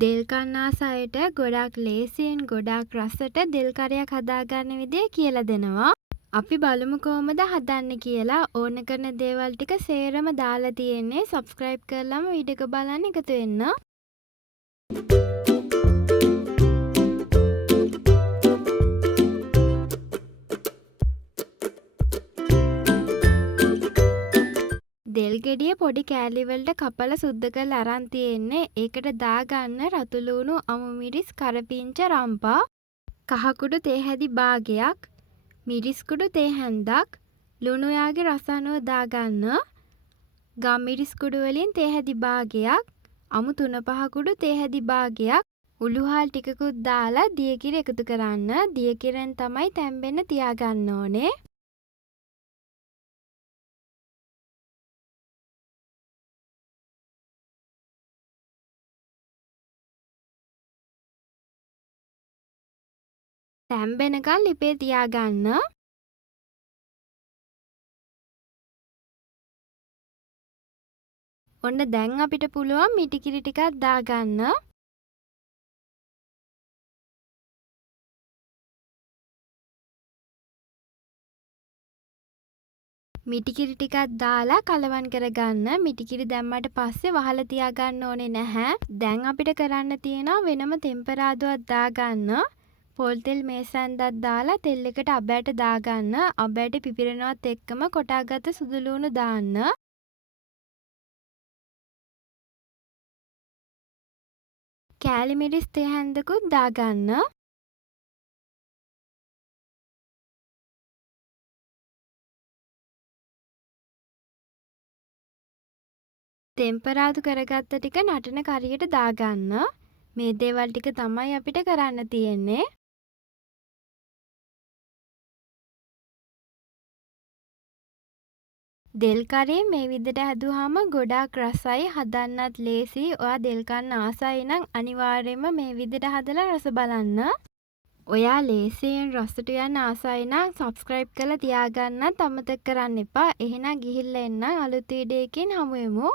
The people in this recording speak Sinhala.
දෙල් කන්න ආස අයට ගොඩාක් ලේසියෙන් ගොඩාක් රසට දෙල් කරයක් හදාගන්න විදිය කියලා දෙනවා. අපි බලමු කොහොමද හදන්නේ කියලා. ඕන කරන දේවල් ටික සේරම දාලා තියෙන්නේ. සබ්ස්ක්‍රයිබ් කරලාම වීඩියෝ එක බලන්න එකතු වෙන්න. දෙල් ගෙඩිය පොඩි කෑලි වලට කපලා සුද්ධ කරලා අරන් තියෙන්නේ. ඒකට දාගන්න රතු ලුණු, අමු මිරිස්, කරපිංච, රම්පා, කහ කුඩු තේ හැදි භාගයක්, මිරිස් කුඩු තේ හැන්දක්, ලුණු යාගේ රස අනුව දාගන්න, ගම් මිරිස් කුඩු වලින් තේ හැදි භාගයක්, අමු 3-5 කුඩු තේ හැදි භාගයක්, උළුහාල් ටිකකුත් දාලා දියකිර එකතු කරන්න. දියකිරෙන් තමයි තැම්බෙන්න තියාගන්න ඕනේ. තැම්බෙනකන් ලිපේ තියාගන්න. ඔන්න දැන් අපිට පුළුවන් මිටිකිරි ටිකක් දාගන්න. මිටිකිරි ටිකක් දාලා කලවම් කරගන්න. මිටිකිරි දැම්මට පස්සේ වහලා තියාගන්න ඕනේ නැහැ. දැන් අපිට කරන්න තියෙනවා වෙනම තෙම්පරාදුවක් දාගන්න. පොල් තෙල් මේසැන්දක් දාලා තෙල් එකට අබෑට දාගන්න. අබෑට පිපිරෙනවත් එක්කම කොටාගත්ත සුදු ලුණු දාන්න. කෑලි මිරිස් තේ හැන්දකුත් දාගන්න. තෙම්පරාදු කරගත්ත ටික නටන කරියට දාගන්න. මේ දේවල් ටික තමයි අපිට කරන්න තියෙන්නේ. දෙල් කරේ මේ විදිහට හැදුවාම ගොඩාක් රසයි, හදන්නත් ලේසි. ඔයා දෙල් කන්න ආසයි නම් අනිවාර්යයෙන්ම මේ විදිහට හදලා රස බලන්න. ඔයා ලේසියෙන් රසට යන ආසයි නම් සබ්ස්ක්‍රයිබ් කරලා තියාගන්නත් අමතක කරන්න එපා. එහෙනම් ගිහිල්ලා එන්න අලුත් වීඩියෝ එකකින් හමු වෙමු.